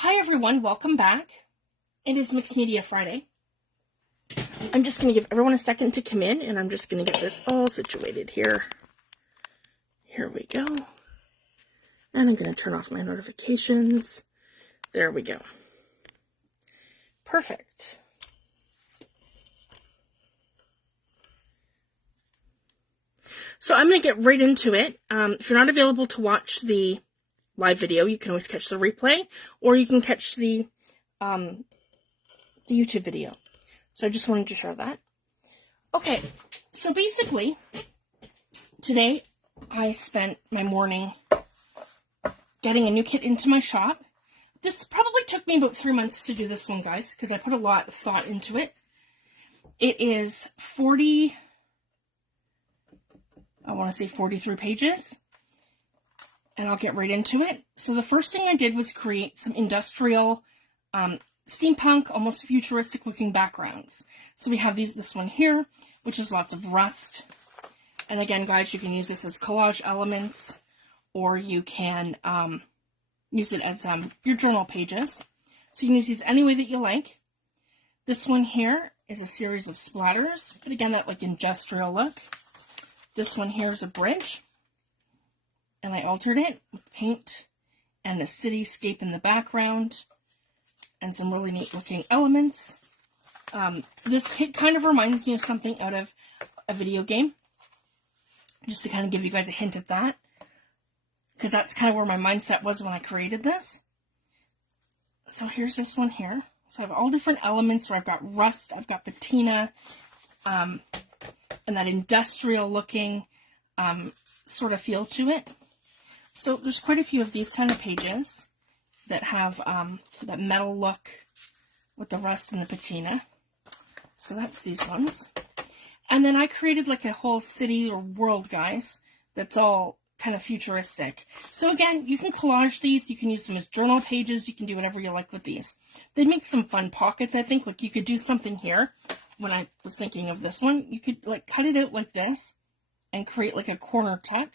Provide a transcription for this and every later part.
Hi everyone, welcome back. It is Mixed Media Friday. I'm just going to give everyone a second to come in, and I'm just going to get this all situated here. Here we go. And I'm going to turn off my notifications. There we go. Perfect. So I'm going to get right into it. If you're not available to watch the live video, you can always catch the replay, or you can catch the YouTube video. So I just wanted to share that. Okay, so basically, today I spent my morning getting a new kit into my shop. This probably took me about 3 months to do this one, guys, because I put a lot of thought into it. It is 43 pages. And I'll get right into it. So the first thing I did was create some industrial, steampunk, almost futuristic looking backgrounds. So we have this one here, which is lots of rust. And again, guys, you can use this as collage elements, or you can use it as your journal pages. So you can use these any way that you like. This one here is a series of splatters, but again, that like industrial look. This one here is a bridge. And I altered it with paint and a cityscape in the background and some really neat looking elements. This kit kind of reminds me of something out of a video game, just to kind of give you guys a hint at that, because that's kind of where my mindset was when I created this. So here's this one here. So I have all different elements where I've got rust, I've got patina, and that industrial looking sort of feel to it. So there's quite a few of these kind of pages that have that metal look with the rust and the patina. So that's these ones. And then I created like a whole city or world, guys, that's all kind of futuristic. So again, you can collage these, you can use them as journal pages, you can do whatever you like with these. They make some fun pockets, I think. Like you could do something here. When I was thinking of this one, you could like cut it out like this and create like a corner tuck.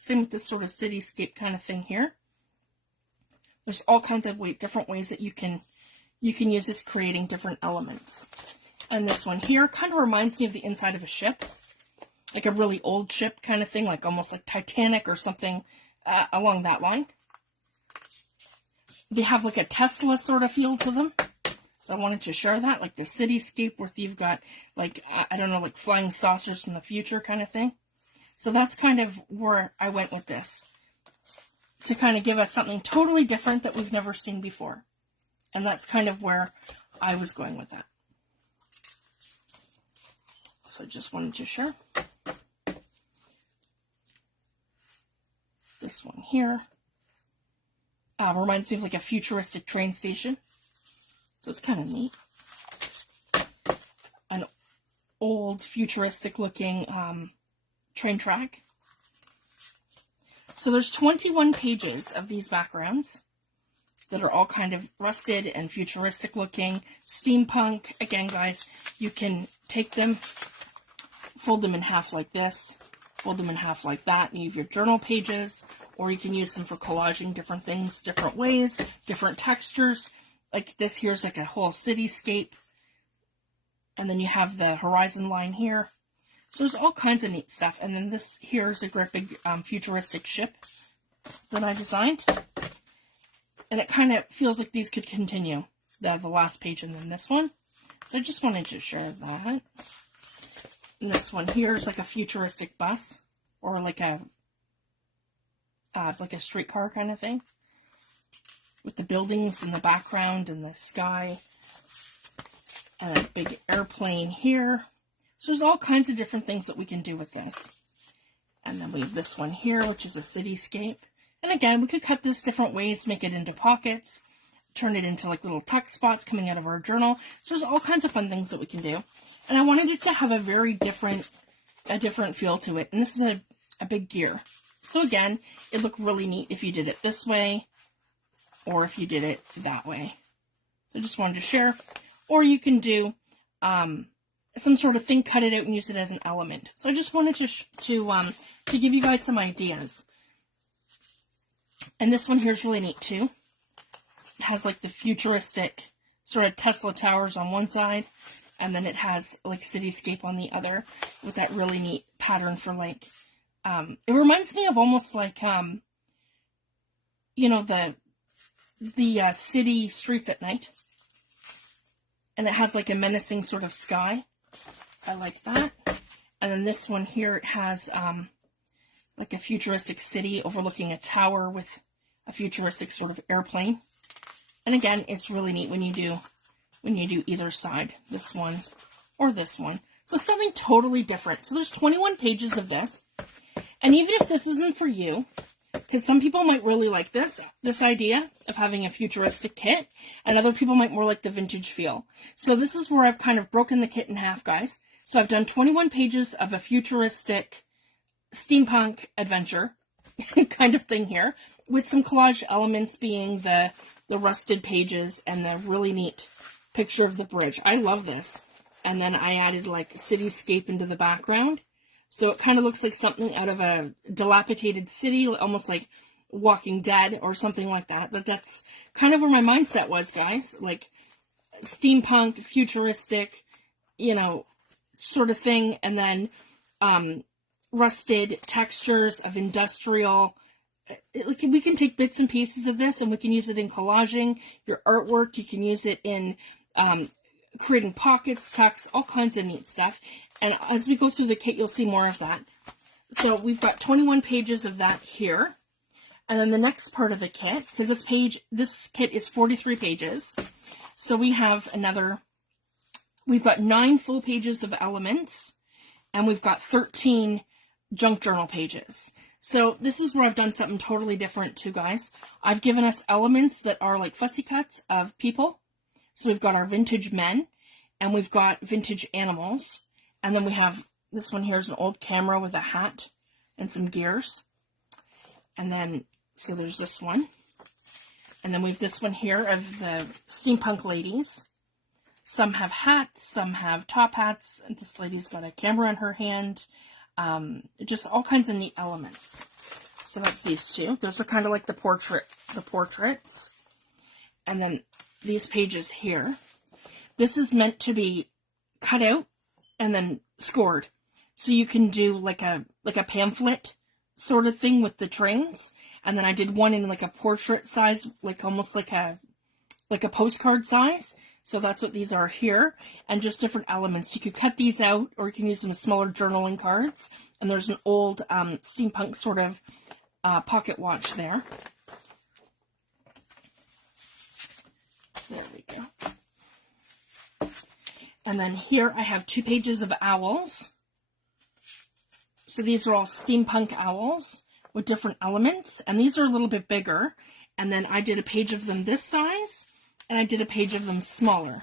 Same with this sort of cityscape kind of thing here. There's all kinds of different ways that you can use this creating different elements. And this one here kind of reminds me of the inside of a ship, like a really old ship kind of thing, like almost like Titanic or something along that line. They have like a Tesla sort of feel to them. So I wanted to share that, like the cityscape where you've got like, I don't know, like flying saucers from the future kind of thing. So that's kind of where I went with this, to kind of give us something totally different that we've never seen before. And that's kind of where I was going with that. So I just wanted to share. This one here reminds me of like a futuristic train station. So it's kind of neat. An old futuristic looking train track. So there's 21 pages of these backgrounds that are all kind of rusted and futuristic looking. Steampunk. Again, guys, you can take them, fold them in half like this, fold them in half like that, and you have your journal pages, or you can use them for collaging different things, different ways, different textures. Like this here's like a whole cityscape, and then you have the horizon line here. So there's all kinds of neat stuff. And then this here is a great big futuristic ship that I designed. And it kind of feels like these could continue, the last page and then this one. So I just wanted to share that. And this one here is like a futuristic bus, or like a it's like a streetcar kind of thing, with the buildings in the background and the sky, and a big airplane here. So there's all kinds of different things that we can do with this. And then we have this one here, which is a cityscape. And again, we could cut this different ways, make it into pockets, turn it into like little tuck spots coming out of our journal. So there's all kinds of fun things that we can do. And I wanted it to have a very different feel to it. And this is a big gear. So again, it looked really neat if you did it this way, or if you did it that way. So I just wanted to share. Or you can do some sort of thing, cut it out and use it as an element. So I just wanted to give you guys some ideas. And this one here is really neat too. It has like the futuristic sort of Tesla towers on one side, and then it has like cityscape on the other with that really neat pattern for like, it reminds me of almost like, you know, the city streets at night. And it has like a menacing sort of sky. I like that. And then this one here, it has like a futuristic city overlooking a tower with a futuristic sort of airplane. And again, it's really neat when you do either side, this one or this one. So something totally different. So there's 21 pages of this. And even if this isn't for you, because some people might really like this idea of having a futuristic kit, and other people might more like the vintage feel. So this is where I've kind of broken the kit in half, guys. So I've done 21 pages of a futuristic steampunk adventure kind of thing here, with some collage elements being the rusted pages and the really neat picture of the bridge. I love this. And then I added like cityscape into the background. So it kind of looks like something out of a dilapidated city, almost like Walking Dead or something like that. But that's kind of where my mindset was, guys. Like steampunk, futuristic, you know, sort of thing. And then rusted textures of industrial. Like, we can take bits and pieces of this and we can use it in collaging your artwork. You can use it in creating pockets, tucks, all kinds of neat stuff. And as we go through the kit, you'll see more of that. So we've got 21 pages of that here. And then the next part of the kit, because this kit is 43 pages. So we have we've got 9 full pages of elements, and we've got 13 junk journal pages. So this is where I've done something totally different too, guys. I've given us elements that are like fussy cuts of people. So we've got our vintage men, and we've got vintage animals. And then we have, this one here is an old camera with a hat and some gears. And then, so there's this one. And then we have this one here of the steampunk ladies. Some have hats, some have top hats. And this lady's got a camera in her hand. Just all kinds of neat elements. So that's these two. Those are kind of like the portraits. And then these pages here. This is meant to be cut out and then scored. So you can do like a pamphlet sort of thing with the trains. And then I did one in like a portrait size, like almost like a postcard size. So that's what these are here. And just different elements. You could cut these out, or you can use them as smaller journaling cards. And there's an old steampunk sort of pocket watch there. There we go. And then here I have 2 pages of owls. So these are all steampunk owls with different elements. And these are a little bit bigger. And then I did a page of them this size, and I did a page of them smaller.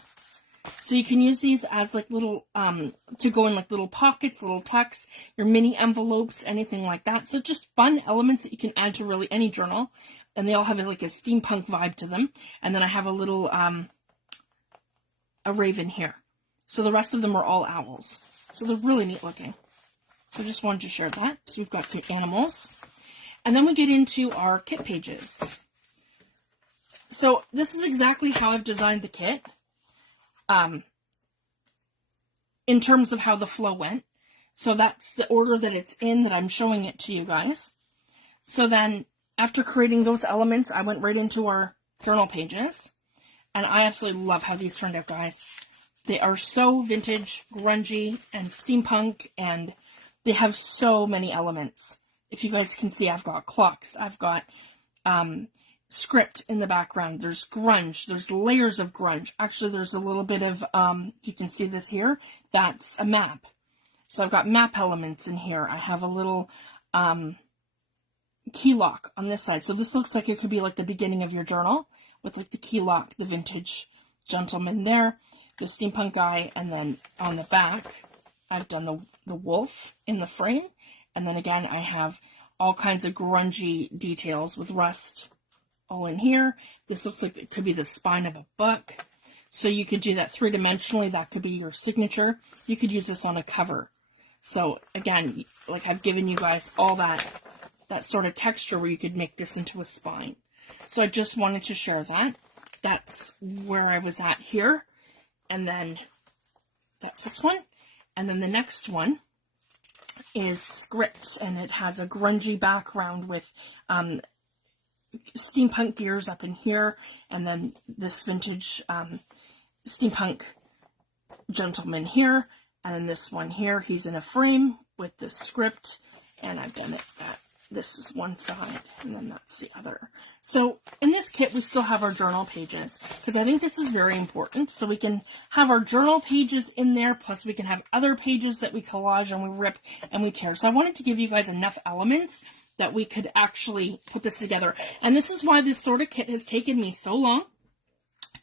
So you can use these as like little, to go in like little pockets, little tucks, your mini envelopes, anything like that. So just fun elements that you can add to really any journal. And they all have like a steampunk vibe to them. And then I have a little, a raven here. So the rest of them are all owls. So they're really neat looking. So I just wanted to share that. So we've got some animals. And then we get into our kit pages. So this is exactly how I've designed the kit. In terms of how the flow went. So that's the order that it's in that I'm showing it to you guys. So then after creating those elements, I went right into our journal pages. And I absolutely love how these turned out, guys. They are so vintage, grungy, and steampunk, and they have so many elements. If you guys can see, I've got clocks, I've got script in the background, there's grunge, there's layers of grunge. Actually, there's a little bit of, you can see this here, that's a map. So I've got map elements in here. I have a little key lock on this side. So this looks like it could be like the beginning of your journal with like the key lock, the vintage gentleman there, the steampunk guy, and then on the back, I've done the wolf in the frame. And then again, I have all kinds of grungy details with rust all in here. This looks like it could be the spine of a book. So you could do that 3-dimensionally. That could be your signature. You could use this on a cover. So again, like I've given you guys all that sort of texture where you could make this into a spine. So I just wanted to share that. that's where I was at here. And then that's this one. And then the next one is Script, and it has a grungy background with steampunk gears up in here, and then this vintage steampunk gentleman here, and then this one here, he's in a frame with the script, and I've done it that this is one side, and then that's the other. So in this kit, we still have our journal pages, because I think this is very important. So we can have our journal pages in there, plus we can have other pages that we collage and we rip and we tear. So I wanted to give you guys enough elements that we could actually put this together. And this is why this sort of kit has taken me so long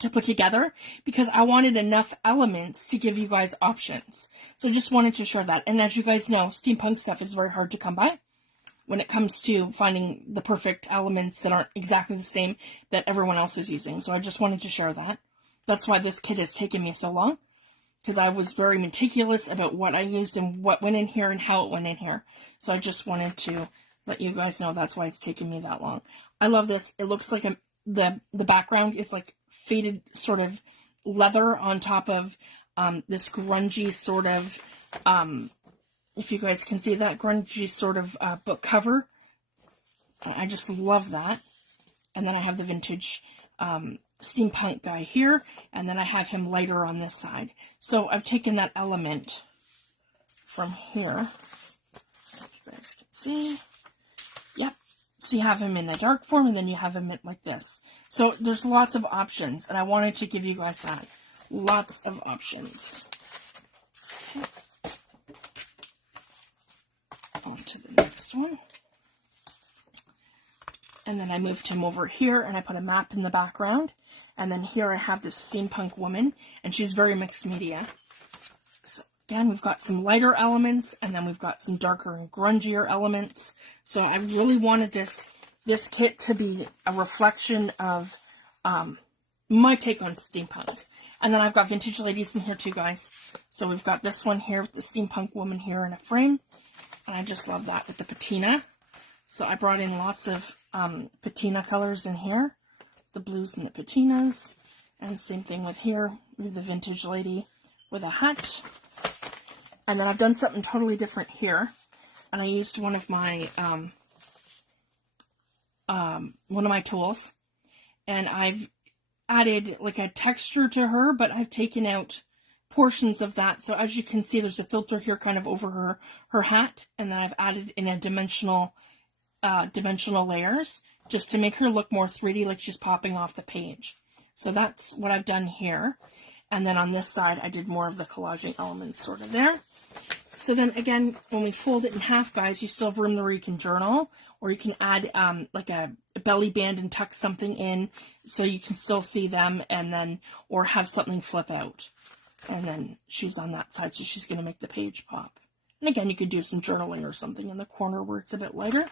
to put together, because I wanted enough elements to give you guys options. So just wanted to share that. And as you guys know, steampunk stuff is very hard to come by when it comes to finding the perfect elements that aren't exactly the same that everyone else is using. So I just wanted to share that. That's why this kit has taken me so long, because I was very meticulous about what I used and what went in here and how it went in here. So I just wanted to let you guys know that's why it's taken me that long. I love this. It looks like the background is like faded sort of leather on top of this grungy sort of, if you guys can see that grungy sort of book cover. I just love that. And then I have the vintage steampunk guy here, and then I have him lighter on this side. So I've taken that element from here. If you guys can see. Yep. So you have him in a dark form, and then you have him like this. So there's lots of options, and I wanted to give you guys that. Lots of options. Okay. On to the next one. And then I moved him over here, and I put a map in the background. And then here I have this steampunk woman, and she's very mixed media. So again, we've got some lighter elements, and then we've got some darker and grungier elements. So I really wanted this kit to be a reflection of my take on steampunk. And then I've got vintage ladies in here too, guys. So we've got this one here with the steampunk woman here in a frame. And I just love that with the patina. So I brought in lots of patina colors in here. The blues and the patinas. And same thing with here. We have the vintage lady with a hat. And then I've done something totally different here. And I used one of my tools. And I've added like a texture to her, but I've taken out portions of that. So as you can see, there's a filter here kind of over her hat, and then I've added in a dimensional layers just to make her look more 3D, like she's popping off the page. So that's what I've done here. And then on this side, I did more of the collaging elements sort of there. So then again, when we fold it in half, guys, you still have room where you can journal, or you can add like a belly band and tuck something in so you can still see them, and then, or have something flip out. And then she's on that side, so she's going to make the page pop. And again, you could do some journaling or something in the corner where it's a bit lighter.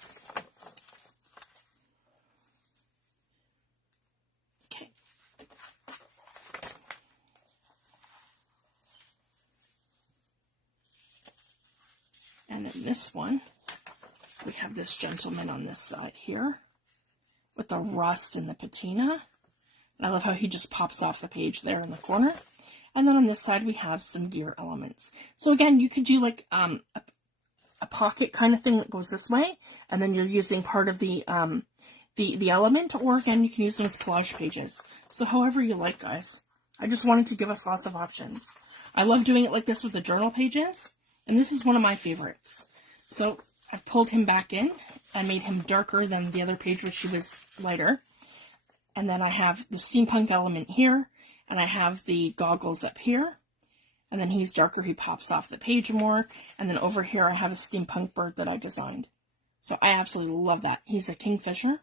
Okay. And then this one, we have this gentleman on this side here with the rust and the patina. And I love how he just pops off the page there in the corner. And then on this side, we have some gear elements. So again, you could do like a pocket kind of thing that goes this way, and then you're using part of the element, or again, you can use them as collage pages. So however you like, guys. I just wanted to give us lots of options. I love doing it like this with the journal pages, and this is one of my favorites. So I've pulled him back in. I made him darker than the other page, which he was lighter. And then I have the steampunk element here, and I have the goggles up here, and then he's darker, he pops off the page more, and then over here I have a steampunk bird that I designed. So I absolutely love that. He's a kingfisher,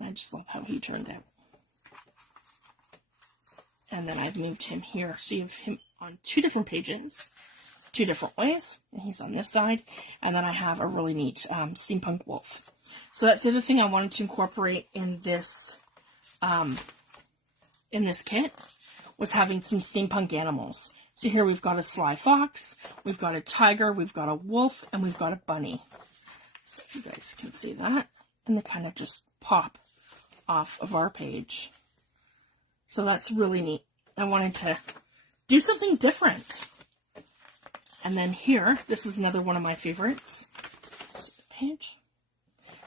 and I just love how he turned out. And then I've moved him here, so you have him on two different pages, two different ways, and he's on this side, and then I have a really neat steampunk wolf. So that's the other thing I wanted to incorporate in this kit, was having some steampunk animals. So here we've got a sly fox, we've got a tiger, we've got a wolf, and we've got a bunny. So if you guys can see that, and they kind of just pop off of our page. So that's really neat. I wanted to do something different. And then here, this is another one of my favorites. Page.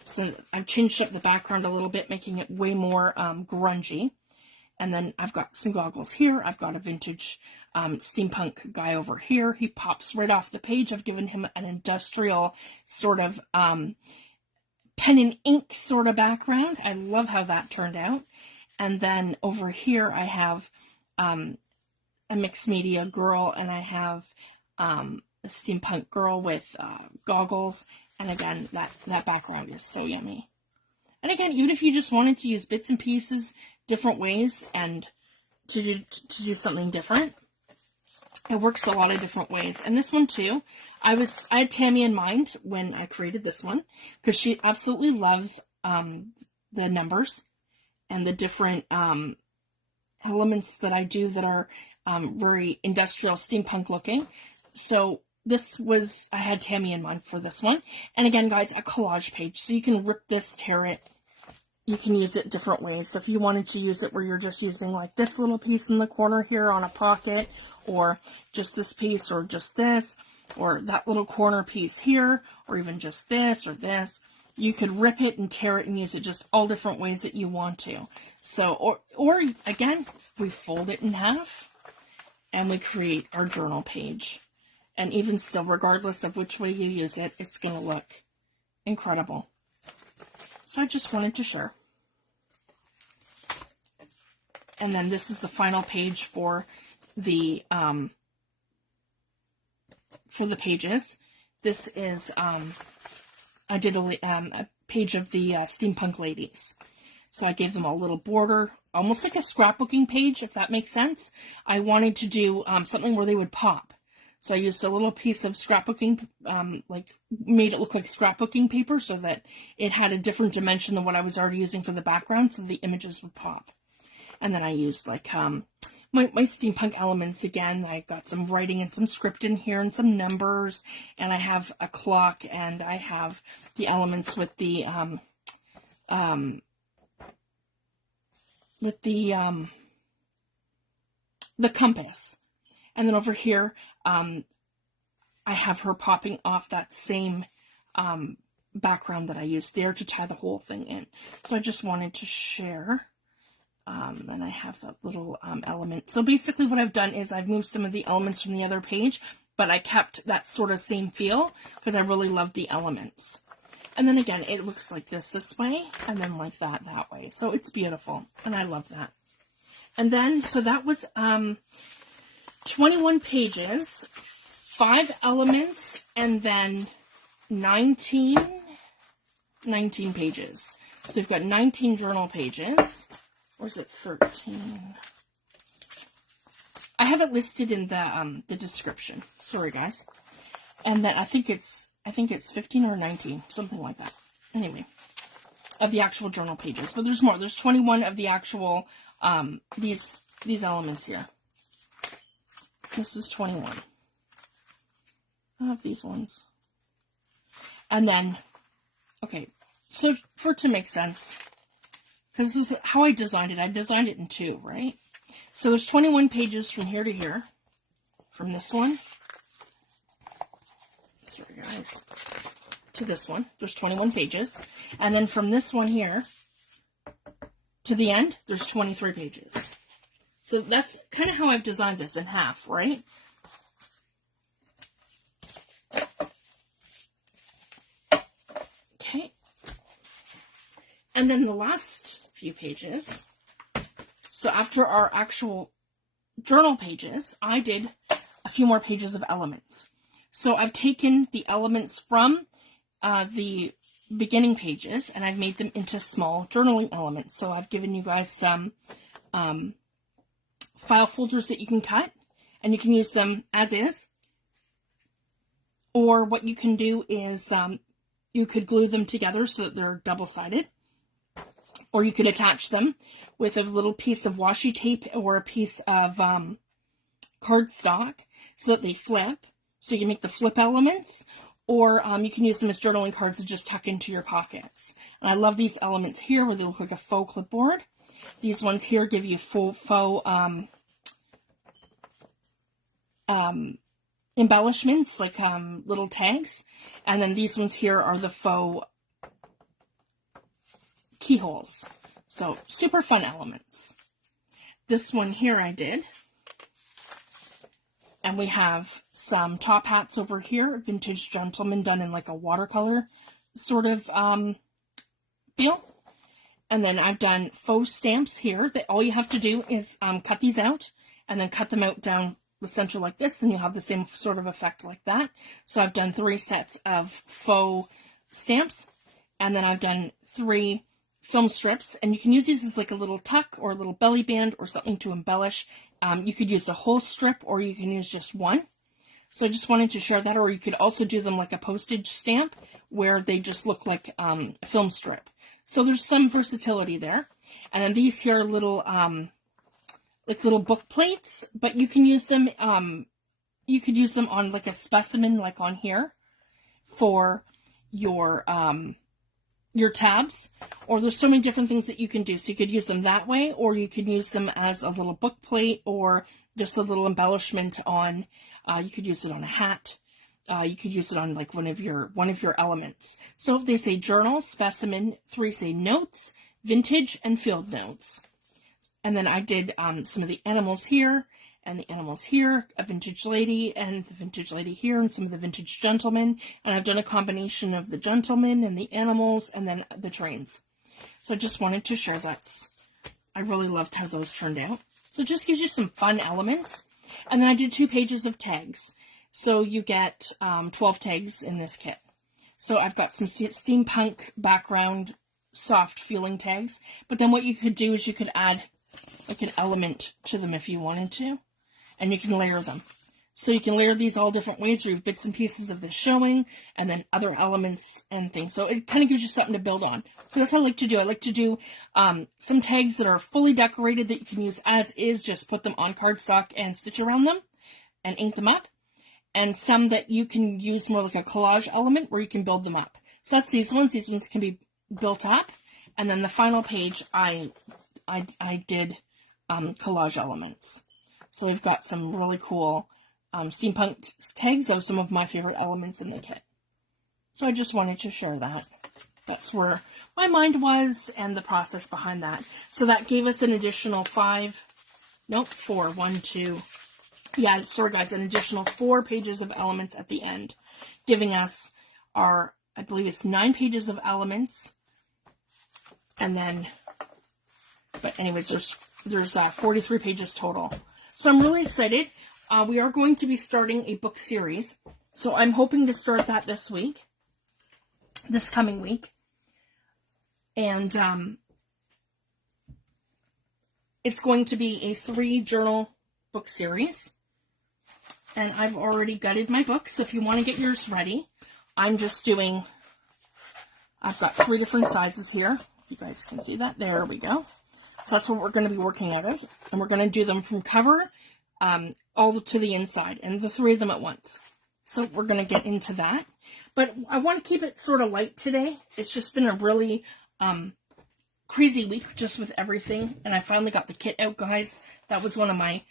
So I've changed up the background a little bit, making it way more grungy. And then I've got some goggles here. I've got a vintage steampunk guy over here. He pops right off the page. I've given him an industrial sort of pen and ink sort of background. I love how that turned out. And then over here I have a mixed media girl, and I have a steampunk girl with goggles. And again, that background is so yummy. And again, even if you just wanted to use bits and pieces, different ways, and to do something different, it works a lot of different ways. And this one too, I had Tammy in mind when I created this one, because she absolutely loves the numbers and the different elements that I do that are very industrial steampunk looking. So I had Tammy in mind for this one. And again, guys, a collage page. So you can rip this, tear it. You can use it different ways. So if you wanted to use it where you're just using like this little piece in the corner here on a pocket, or just this piece, or just this, or that little corner piece here, or even just this or this, you could rip it and tear it and use it just all different ways that you want to. So, or again, we fold it in half and we create our journal page. And even still, regardless of which way you use it, it's going to look incredible. So I just wanted to share. And then this is the final page for the pages. This is, I did a page of the steampunk ladies. So I gave them a little border, almost like a scrapbooking page, if that makes sense. I wanted to do something where they would pop. So I used a little piece of scrapbooking, made it look like scrapbooking paper so that it had a different dimension than what I was already using for the background, so the images would pop. And then I used like my steampunk elements again. I got some writing and some script in here and some numbers, and I have a clock, and I have the elements with the compass. And then over here, I have her popping off that same background that I used there to tie the whole thing in. So I just wanted to share. And I have that little element. So basically what I've done is I've moved some of the elements from the other page, but I kept that sort of same feel because I really love the elements. And then again, it looks like this way, and then like that way. So it's beautiful, and I love that. And then, so that was 21 pages, 5 elements, and then 19 pages. So we've got 19 journal pages. Or is it 13? I have it listed in the description. Sorry, guys. And then I think it's 15 or 19, something like that. Anyway, of the actual journal pages. But there's more. There's 21 of the actual these elements here. This is 21 of these ones. And then, okay, so for it to make sense, because this is how I designed it. I designed it in 2, right? So there's 21 pages from here to here. From this one. Sorry, guys. To this one. There's 21 pages. And then from this one here to the end, there's 23 pages. So that's kind of how I've designed this in half, right? Okay. And then the last few pages, so after our actual journal pages, I did a few more pages of elements. So I've taken the elements from the beginning pages and I've made them into small journaling elements. So I've given you guys some file folders that you can cut, and you can use them as is. Or what you can do is you could glue them together so that they're double-sided. Or you could attach them with a little piece of washi tape or a piece of cardstock so that they flip. So you can make the flip elements, or you can use them as journaling cards to just tuck into your pockets. And I love these elements here where they look like a faux clipboard. These ones here give you faux embellishments, like little tags. And then these ones here are the faux keyholes. So super fun elements. This one here I did. And we have some top hats over here, vintage gentleman done in like a watercolor sort of feel. And then I've done faux stamps here that all you have to do is cut these out and then cut them out down the center like this, and you have the same sort of effect like that. So I've done 3 sets of faux stamps, and then I've done 3 film strips, and you can use these as like a little tuck or a little belly band or something to embellish. You could use a whole strip, or you can use just one. So I just wanted to share that, or you could also do them like a postage stamp where they just look like a film strip. So there's some versatility there. And then these here are little like little book plates, but you can use them, you could use them on like a specimen, like on here, for your tabs, or there's so many different things that you can do. So you could use them that way, or you could use them as a little book plate, or just a little embellishment on, you could use it on a hat. You could use it on like one of your elements. So if they say journal, specimen, 3 say notes, vintage, and field notes. And then I did some of the animals here, and the animals here, a vintage lady, and the vintage lady here, and some of the vintage gentlemen. And I've done a combination of the gentlemen and the animals, and then the trains. So I just wanted to share I really loved how those turned out. So it just gives you some fun elements. And then I did 2 pages of tags. So you get 12 tags in this kit. So I've got some steampunk background, soft feeling tags. But then what you could do is you could add like an element to them if you wanted to. And you can layer them. So you can layer these all different ways, or you have bits and pieces of this showing, and then other elements and things. So it kind of gives you something to build on. So that's what I like to do. I like to do some tags that are fully decorated that you can use as is, just put them on cardstock and stitch around them and ink them up. And some that you can use more like a collage element where you can build them up. So that's these ones. These ones can be built up. And then the final page, I did collage elements. So we've got some really cool steampunk tags. Those are some of my favorite elements in the kit. So I just wanted to share that. That's where my mind was and the process behind that. So that gave us an additional 4. 1, 2. Yeah, sorry guys, an additional 4 pages of elements at the end, giving us our, I believe it's 9 pages of elements. And then, but anyways, there's 43 pages total. So I'm really excited. We are going to be starting a book series. So I'm hoping to start that this coming week. And it's going to be a 3 journal book series. And I've already gutted my books, so if you want to get yours ready, I'm just doing, I've got 3 different sizes here. You guys can see that. There we go. So that's what we're going to be working out of. And we're going to do them from cover all to the inside, and the 3 of them at once. So we're going to get into that. But I want to keep it sort of light today. It's just been a really crazy week just with everything. And I finally got the kit out, guys. That was one of my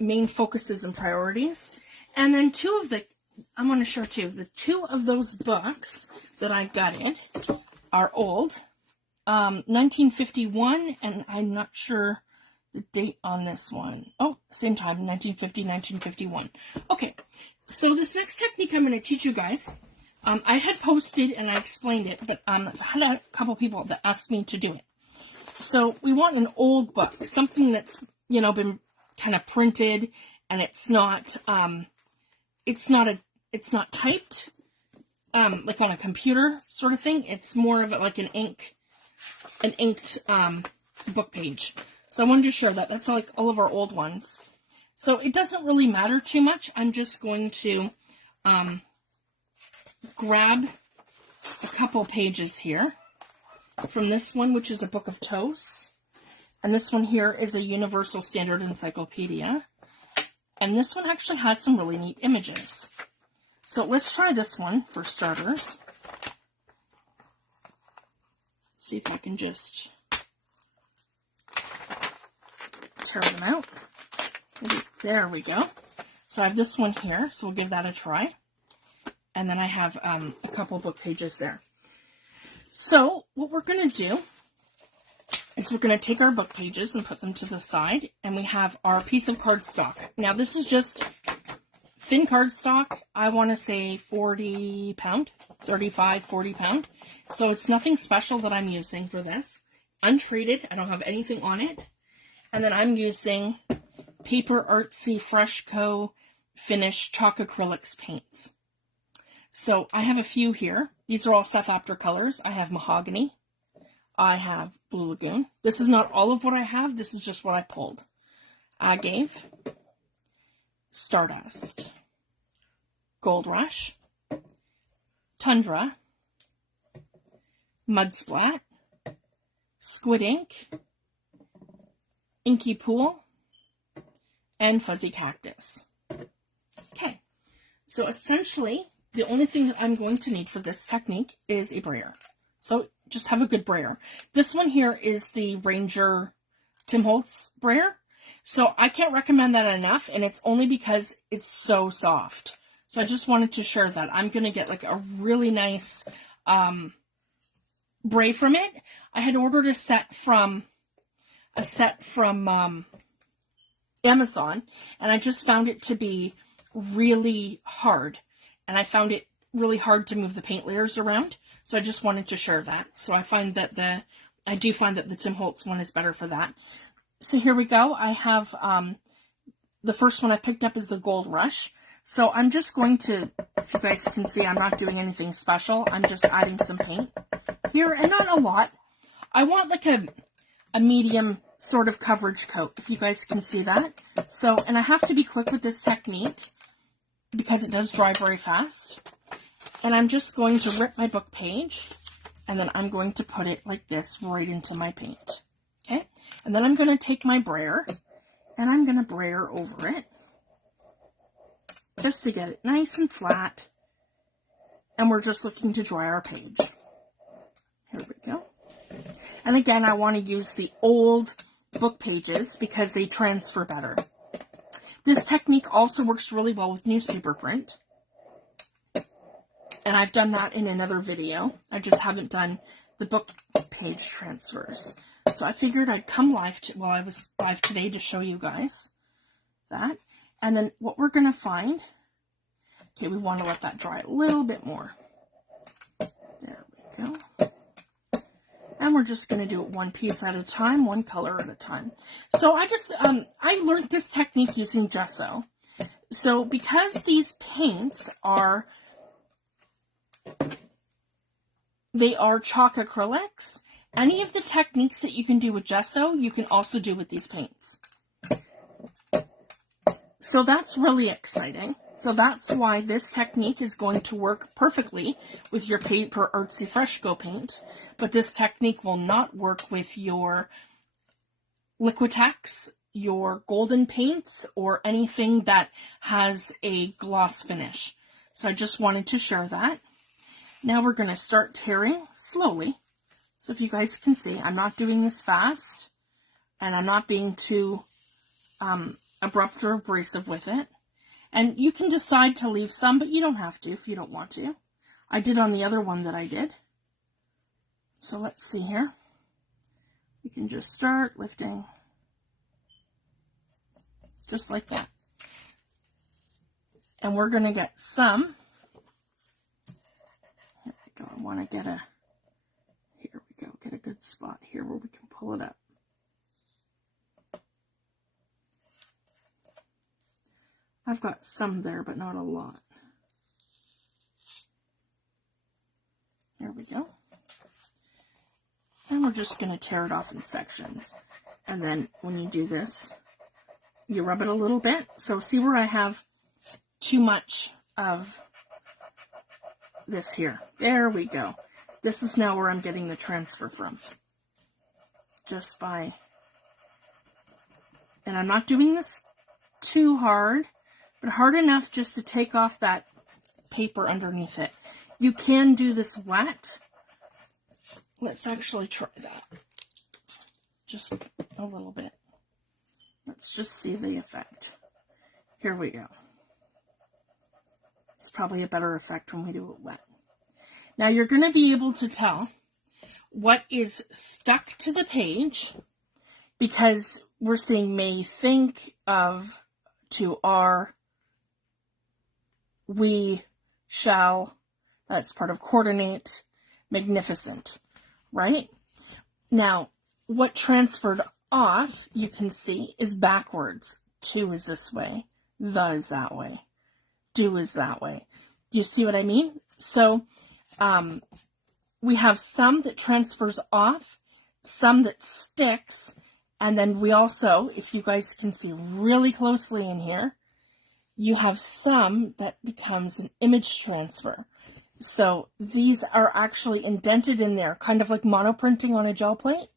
main focuses and priorities. And then I want to share too, the 2 of those books that I gutted are old. 1951, and I'm not sure the date on this one. Oh, same time, 1950, 1951. Okay, so this next technique I'm going to teach you guys, I had posted and I explained it, but I've had a couple people that asked me to do it. So we want an old book, something that's, been kind of printed, and it's not typed, like on a computer sort of thing. It's more of like an inked book page. So I wanted to share that. That's like all of our old ones. So it doesn't really matter too much. I'm just going to grab a couple pages here from this one, which is a book of toast. And this one here is a Universal Standard Encyclopedia. And this one actually has some really neat images. So let's try this one for starters. See if I can just tear them out. There we go. So I have this one here, so we'll give that a try. And then I have a couple book pages there. So what we're going to do is we're going to take our book pages and put them to the side, and we have our piece of cardstock. Now this is just thin cardstock. I want to say 40 pound, 35, 40 pound. So it's nothing special that I'm using for this. Untreated, I don't have anything on it. And then I'm using Paper Artsy Fresco Finish Chalk Acrylics paints. So I have a few here. These are all Seth Apter colors. I have Mahogany. I have Blue Lagoon. This is not all of what I have. This is just what I pulled. Agave, Stardust, Gold Rush, Tundra, Mudsplat, Squid Ink, Inky Pool, and Fuzzy Cactus. Okay, so essentially, the only thing that I'm going to need for this technique is a brayer. So just have a good brayer. This one here is the Ranger Tim Holtz brayer. So I can't recommend that enough, and it's only because it's so soft. So I just wanted to share that. I'm going to get like a really nice bray from it. I had ordered a set from Amazon, and I just found it to be really hard. And I found it really hard to move the paint layers around. So I just wanted to share that. So I find that I do find that the Tim Holtz one is better for that. So here we go. I have, the first one I picked up is the Gold Rush. So I'm just going to, if you guys can see, I'm not doing anything special. I'm just adding some paint here, and not a lot. I want like a medium sort of coverage coat, if you guys can see that. So, and I have to be quick with this technique because it does dry very fast. And I'm just going to rip my book page, and then I'm going to put it like this right into my paint. Okay? And then I'm going to take my brayer, and I'm going to brayer over it, just to get it nice and flat. And we're just looking to dry our page. Here we go. And again, I want to use the old book pages because they transfer better. This technique also works really well with newspaper print. And I've done that in another video. I just haven't done the book page transfers. So I figured I'd come live while I was live today to show you guys that. And then what we're going to find, okay, we want to let that dry a little bit more. There we go. And we're just going to do it one piece at a time, one color at a time. So I just, I learned this technique using gesso. So because these paints are, they are chalk acrylics, any of the techniques that you can do with gesso, you can also do with these paints. So that's really exciting. So that's why this technique is going to work perfectly with your Paper Artsy Fresco paint, but this technique will not work with your Liquitex, your golden paints, or anything that has a gloss finish. So I just wanted to share that. Now we're going to start tearing slowly. So if you guys can see, I'm not doing this fast, and I'm not being too abrupt or abrasive with it. And you can decide to leave some, but you don't have to if you don't want to. I did on the other one that I did. So let's see here. We can just start lifting. Just like that. And we're going to get some. Here we go. I want to get a, here we go, get a good spot here where we can pull it up. I've got some there, but not a lot. There we go. And we're just going to tear it off in sections. And then when you do this, you rub it a little bit. So see where I have too much of this here. There we go. This is now where I'm getting the transfer from. Just by, and I'm not doing this too hard, but hard enough just to take off that paper underneath it. You can do this wet. Let's actually try that. Just a little bit. Let's just see the effect. Here we go. It's probably a better effect when we do it wet. Now you're going to be able to tell what is stuck to the page because we're seeing may, think of, to, are, we, shall, that's part of coordinate, magnificent, right? Now, what transferred off, you can see, is backwards. To is this way, the is that way, do is that way. You see what I mean? So, we have some that transfers off, some that sticks, and then we also, if you guys can see really closely in here, you have some that becomes an image transfer. So these are actually indented in there, kind of like monoprinting on a gel plate.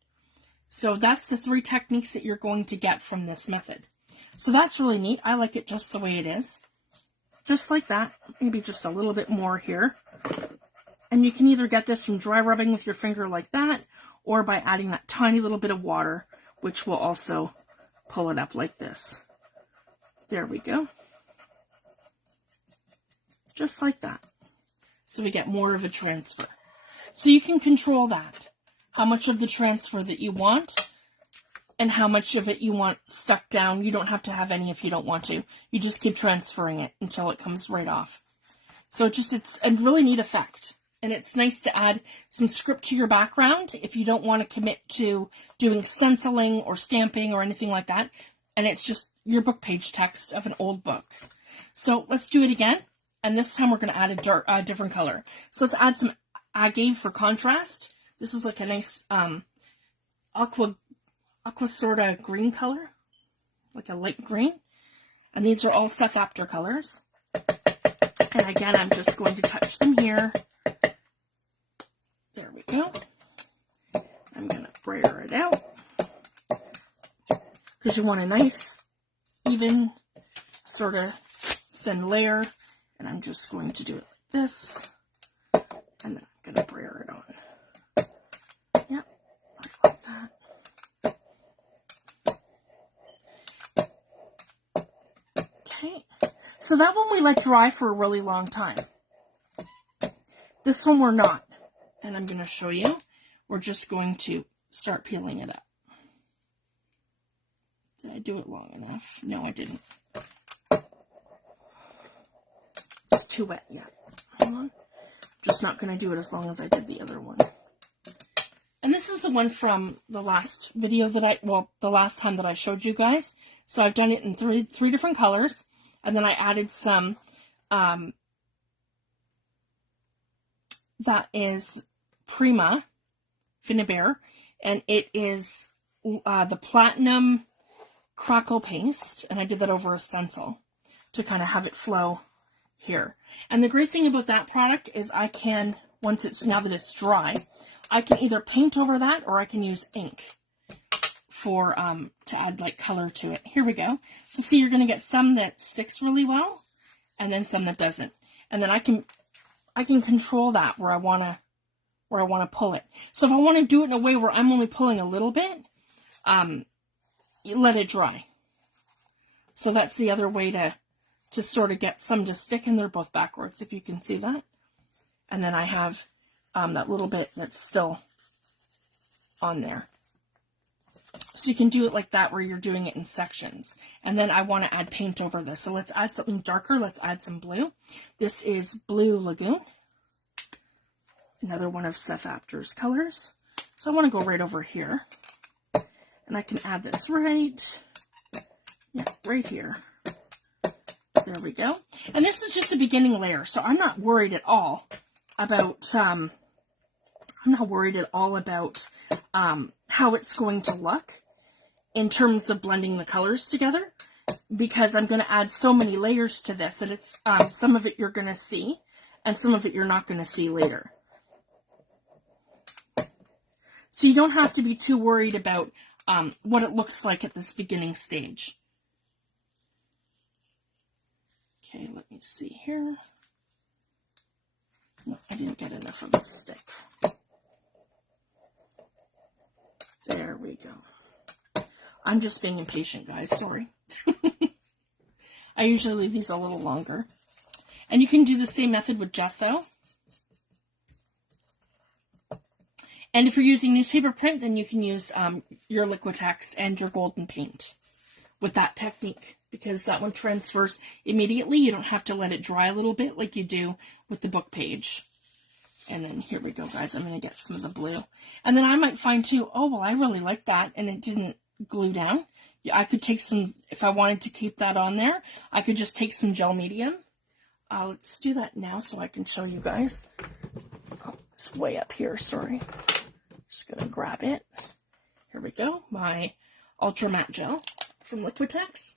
So that's the 3 techniques that you're going to get from this method. So that's really neat. I like it just the way it is. Just like that. Maybe just a little bit more here. And you can either get this from dry rubbing with your finger like that, or by adding that tiny little bit of water, which will also pull it up like this. There we go. Just like that. So we get more of a transfer. So you can control that. How much of the transfer that you want, and how much of it you want stuck down. You don't have to have any if you don't want to. You just keep transferring it until it comes right off. So it's a really neat effect. And it's nice to add some script to your background if you don't want to commit to doing stenciling or stamping or anything like that. And it's just your book page text of an old book. So let's do it again. And this time we're going to add a different color. So let's add some agate for contrast. This is like a nice aqua sort of green color, like a light green. And these are all Seth Apter colors. And again, I'm just going to touch them here. There we go. I'm going to brayer it out because you want a nice, even, sort of thin layer. And I'm just going to do it like this. And then I'm going to brayer it on. Yep, like that. Okay. So that one we let dry for a really long time. This one we're not. And I'm going to show you. We're just going to start peeling it up. Did I do it long enough? No, I didn't. It's too wet yet. Hold on. Just not going to do it as long as I did the other one. And this is the one from the last video that the last time that I showed you guys. So I've done it in three different colors. And then I added some, that is Prima Finibert, and it is the platinum crackle paste, and I did that over a stencil to kind of have it flow here. And the great thing about that product is I can, now that it's dry, I can either paint over that or I can use ink for to add like color to it. Here we go. So see, you're going to get some that sticks really well, and then some that doesn't. And then I can control that where I want to pull it. So if I want to do it in a way where I'm only pulling a little bit, you let it dry. So that's the other way to sort of get some to stick, and they're both backwards, if you can see that. And then I have that little bit that's still on there. So you can do it like that where you're doing it in sections. And then I want to add paint over this. So let's add something darker. Let's add some blue. This is Blue Lagoon. Another one of Seth Apter's colors. So I want to go right over here. And I can add this right here. There we go. And this is just a beginning layer. So I'm not worried at all about, how it's going to look in terms of blending the colors together, because I'm going to add so many layers to this that it's some of it you're going to see and some of it you're not going to see later. So you don't have to be too worried about what it looks like at this beginning stage. Okay, let me see here. No, I didn't get enough of the stick. There we go. I'm just being impatient, guys. Sorry. I usually leave these a little longer. And you can do the same method with gesso. And if you're using newspaper print, then you can use your Liquitex and your golden paint with that technique, because that one transfers immediately. You don't have to let it dry a little bit like you do with the book page. And then here we go, guys. I'm going to get some of the blue. And then I might find too, oh, well, I really like that, and it didn't glue down. I could take some, if I wanted to keep that on there, I could just take some gel medium. Let's do that now so I can show you guys. Oh, it's way up here, sorry. Just going to grab it. Here we go, my Ultra Matte Gel from Liquitex.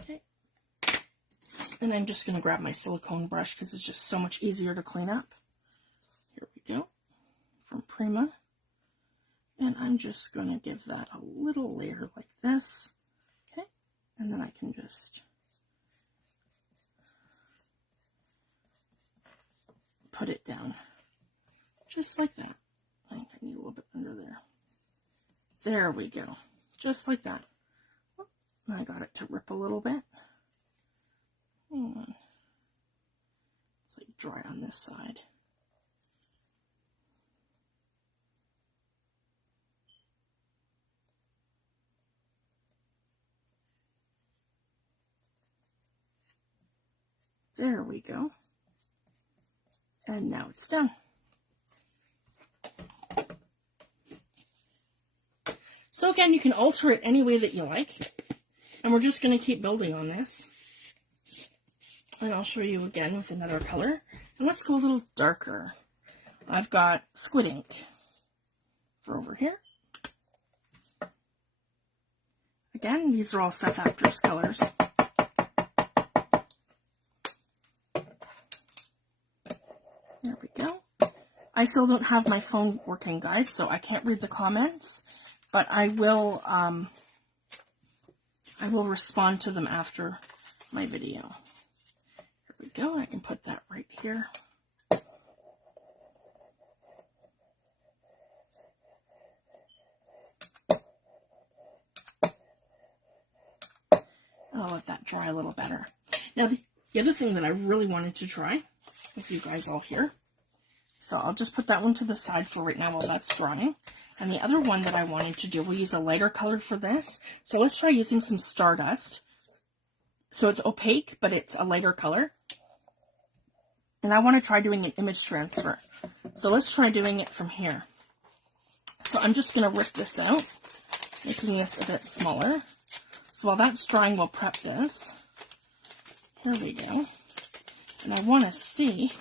Okay. And I'm just going to grab my silicone brush because it's just so much easier to clean up. Here we go, from Prima. And I'm just going to give that a little layer like this. Okay, and then I can just put it down just like that. I think I need a little bit under there. There we go, just like that. I got it to rip a little bit. Hang on. It's like dry on this side. There we go. And now it's done. So again, you can alter it any way that you like. And we're just going to keep building on this. And I'll show you again with another color. And let's go a little darker. I've got squid ink for over here. Again, these are all Seth Actors colors. There we go. I still don't have my phone working, guys, so I can't read the comments, but I will respond to them after my video. Here we go. I can put that right here. I'll let that dry a little better. Now, the other thing that I really wanted to try with you guys all here, so I'll just put that one to the side for right now while that's drying. And the other one that I wanted to do, we'll use a lighter color for this. So let's try using some Stardust. So it's opaque, but it's a lighter color. And I want to try doing an image transfer. So let's try doing it from here. So I'm just going to rip this out, making this a bit smaller. So while that's drying, we'll prep this. Here we go. And I want to see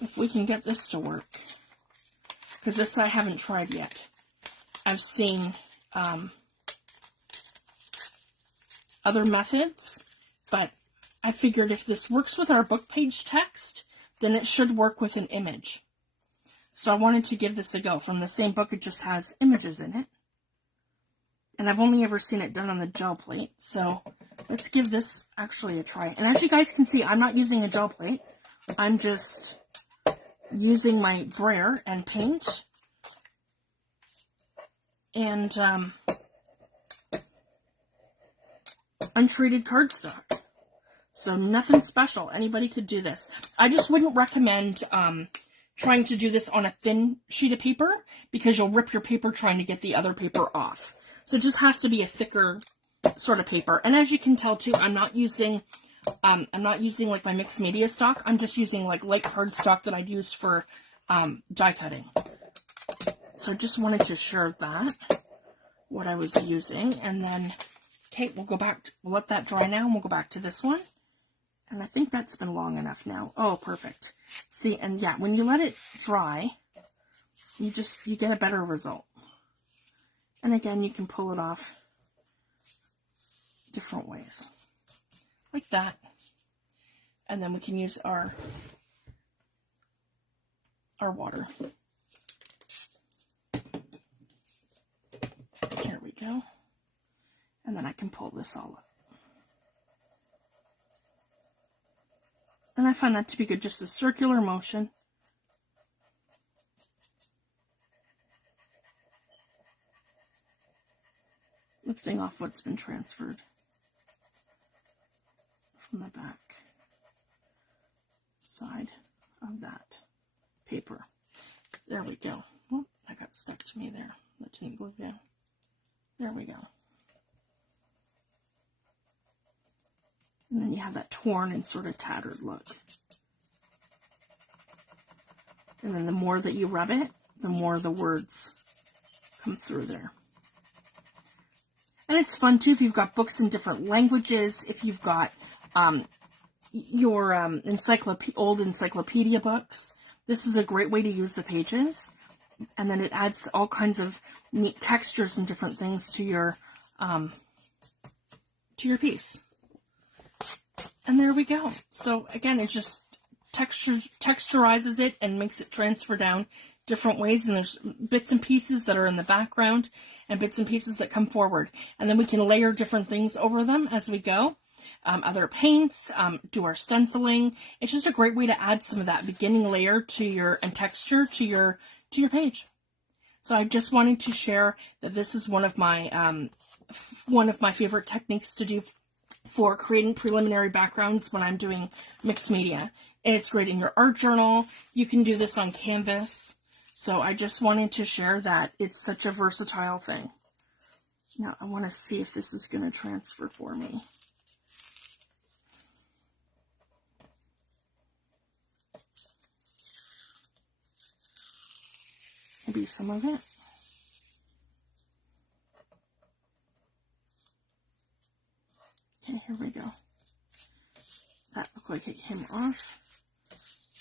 if we can get this to work. Because this I haven't tried yet. I've seen other methods, but I figured if this works with our book page text, then it should work with an image. So I wanted to give this a go. From the same book, it just has images in it. And I've only ever seen it done on the gel plate. So let's give this actually a try. And as you guys can see, I'm not using a gel plate. I'm just using my brayer and paint. And untreated cardstock. So nothing special. Anybody could do this. I just wouldn't recommend trying to do this on a thin sheet of paper because you'll rip your paper trying to get the other paper off. So it just has to be a thicker sort of paper. And as you can tell too, I'm not using like my mixed media stock. I'm just using like light cardstock that I'd use for die cutting. So I just wanted to share that, what I was using. And then, okay, we'll go back, we'll let that dry now and we'll go back to this one. And I think that's been long enough now. Oh, perfect. See, and yeah, when you let it dry, you get a better result. And again, you can pull it off different ways. Like that. And then we can use our water. There we go. And then I can pull this all up. And I find that to be good, just a circular motion. lifting off what's been transferred from the back side of that paper. There we go. Oh, that got stuck to me there. That didn't glue down. There we go. And then you have that torn and sort of tattered look. And then the more that you rub it, the more the words come through there. And it's fun too if you've got books in different languages, if you've got your old encyclopedia books. This is a great way to use the pages. And then it adds all kinds of neat textures and different things to your piece. And there we go. So again, it just texturizes it and makes it transfer down different ways. And there's bits and pieces that are in the background and bits and pieces that come forward. And then we can layer different things over them as we go. Other paints, do our stenciling. It's just a great way to add some of that beginning layer to your and texture to your page. So I just wanted to share that this is one of my favorite techniques to do for creating preliminary backgrounds when I'm doing mixed media. And it's great in your art journal. You can do this on canvas. So I just wanted to share that it's such a versatile thing. Now I want to see if this is going to transfer for me. Maybe some of it. Okay, here we go. That looked like it came off.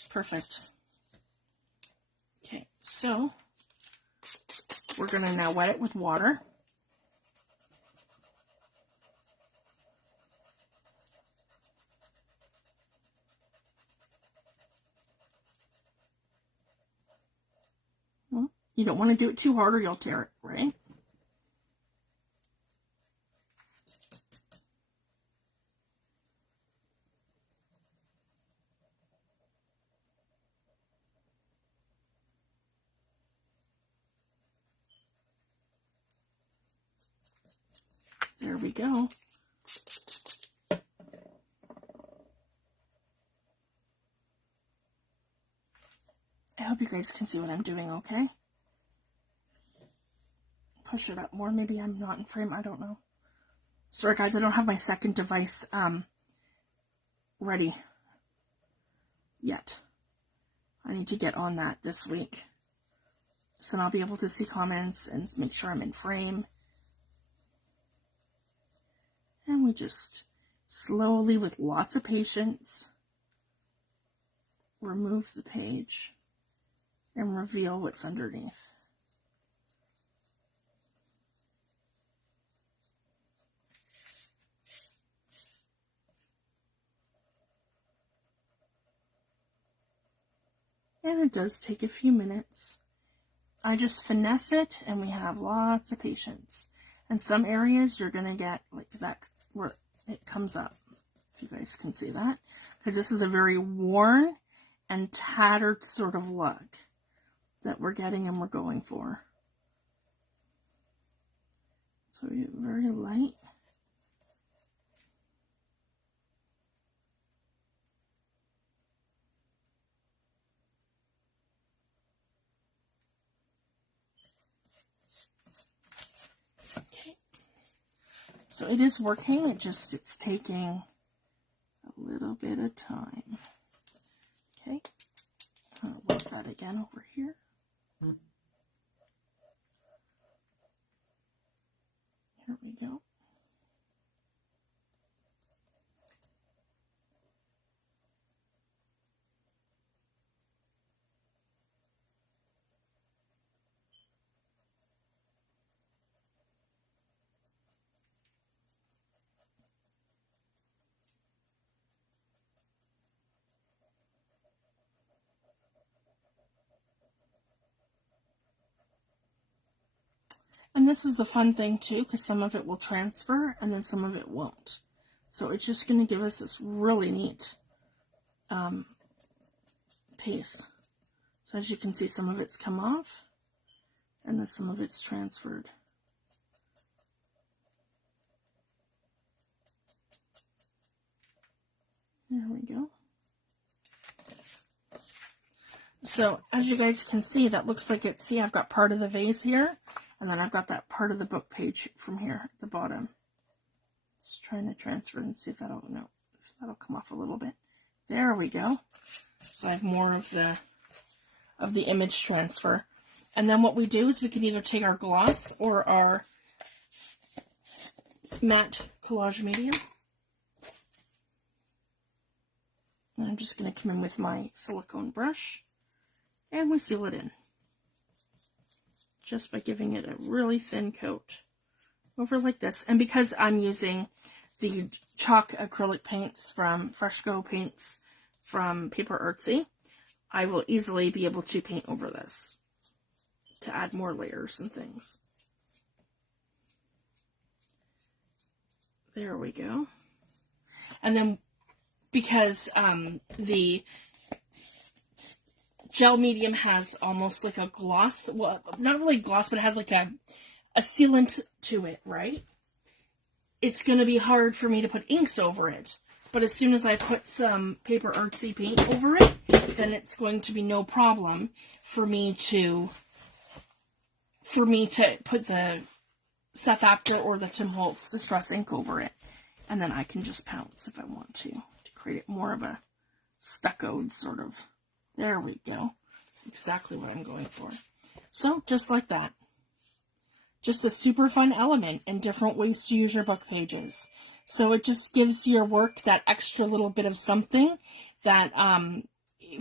Perfect. Okay, so we're going to now wet it with water. Well, you don't want to do it too hard or you'll tear it, right? There we go. I hope you guys can see what I'm doing, okay? Push it up more. Maybe I'm not in frame. I don't know. Sorry, guys. I don't have my second device ready yet. I need to get on that this week. So I'll be able to see comments and make sure I'm in frame. And we just slowly, with lots of patience, remove the page and reveal what's underneath. And it does take a few minutes. I just finesse it and we have lots of patience. And some areas you're going to get like that where it comes up, if you guys can see that. Because this is a very worn and tattered sort of look that we're getting and we're going for. So very light. Okay. So it is working, it's taking a little bit of time. Okay. I'll work that again over here. Here we go. And this is the fun thing too, because some of it will transfer and then some of it won't. So it's just going to give us this really neat piece. So as you can see, some of it's come off and then some of it's transferred. There we go. So as you guys can see, that looks like it's, see, I've got part of the vase here, and then I've got that part of the book page from here at the bottom. Just trying to transfer and see if that'll, no, if that'll come off a little bit. There we go. So I have more of the image transfer. And then what we do is we can either take our gloss or our matte collage medium. And I'm just going to come in with my silicone brush, and we seal it in. Just by giving it a really thin coat over like this. And because I'm using the chalk acrylic paints from Fresco paints from Paper Artsy, I will easily be able to paint over this to add more layers and things. There we go. And then because the gel medium has almost like a gloss, well, not really gloss, but it has like a sealant to it, right? It's going to be hard for me to put inks over it. But as soon as I put some Paper Artsy paint over it, then it's going to be no problem for me to put the Seth Apter or the Tim Holtz Distress ink over it. And then I can just pounce if I want to create it more of a stuccoed sort of. There we go. Exactly what I'm going for. So, just like that. Just a super fun element and different ways to use your book pages. So it just gives your work that extra little bit of something that,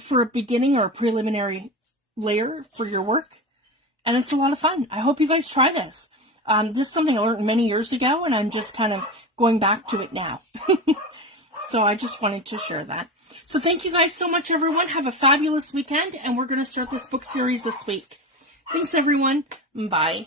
for a beginning or a preliminary layer for your work. And it's a lot of fun. I hope you guys try this. This is something I learned many years ago, and I'm just kind of going back to it now. So I just wanted to share that. So thank you guys so much, everyone. Have a fabulous weekend, and we're going to start this book series this week. Thanks, everyone. Bye.